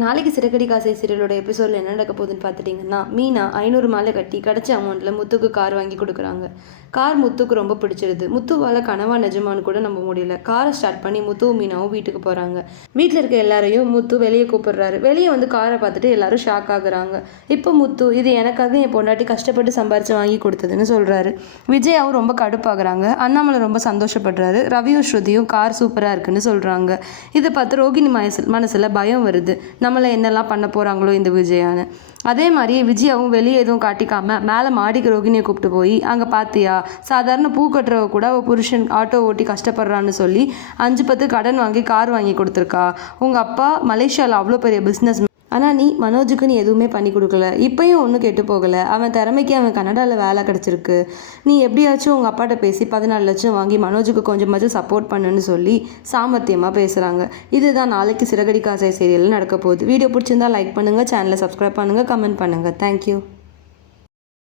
நாளைக்கு சிறகடி காசை சீரியலோட எபிசோடில் என்ன நடக்க போகுதுன்னு பார்த்துட்டிங்கன்னா, மீனா 500 மாலை கட்டி கிடச்ச அமௌண்ட்டில் முத்துக்கு கார் வாங்கி கொடுக்குறாங்க. கார் முத்துக்கு ரொம்ப பிடிச்சிருது. முத்துவால் கனவா நிஜமானு கூட நம்ப முடியல. காரை ஸ்டார்ட் பண்ணி முத்துவும் மீனாவும் வீட்டுக்கு போகிறாங்க. வீட்டில் இருக்க எல்லாரையும் முத்து வெளியே கூப்பிடுறாரு. வெளியே வந்து காரை பார்த்துட்டு எல்லாரும் ஷாக் ஆகுறாங்க. இப்போ முத்து, இது எனக்காக என் பொண்டாட்டி கஷ்டப்பட்டு சம்பாரித்து வாங்கி கொடுத்ததுன்னு சொல்கிறாரு. விஜயாவும் ரொம்ப கடுப்பாகிறாங்க. அண்ணாமலை ரொம்ப சந்தோஷப்படுறாரு. ரவியும் ஸ்ருதியும் கார் சூப்பராக இருக்குன்னு சொல்கிறாங்க. இதை பார்த்து ரோகிணி மனசில் பயம் வருது. நம்மளை என்னெல்லாம் பண்ண போகிறாங்களோ இந்த விஜயான்னு. அதே மாதிரி விஜயாவும் வெளியே எதுவும் காட்டிக்காமல் மேலே மாடிக்கு ரோகிணியை கூப்பிட்டு போய், அங்கே பார்த்தியா, சாதாரண பூ கட்டுறவ கூட அவள் புருஷன் ஆட்டோ ஓட்டி கஷ்டப்படுறான்னு சொல்லி 5-10 கடன் வாங்கி கார் வாங்கி கொடுத்துருக்கா. உங்கள் அப்பா மலேசியாவில் அவ்வளோ பெரிய பிஸ்னஸ், ஆனால் நீ மனோஜுக்கு நீ எதுவுமே பண்ணி கொடுக்கல. இப்போயும் ஒன்றும் கெட்டு போகலை. அவன் திறமைக்கு அவன் கனடாவில் வேலை கிடச்சிருக்கு. நீ எப்படியாச்சும் உங்கள் அப்பாட்ட பேசி 14 லட்சம் வாங்கி மனோஜுக்கு கொஞ்சமாச்சும் சப்போர்ட் பண்ணுன்னு சொல்லி சாமர்த்தியமாக பேசுகிறாங்க. இதுதான் நாளைக்கு சிறகடி காசை சீரியலில் நடக்க போகுது. வீடியோ பிடிச்சிருந்தா லைக் பண்ணுங்கள், சேனலை சப்ஸ்கிரைப் பண்ணுங்கள், கமெண்ட் பண்ணுங்கள். தேங்க்யூ.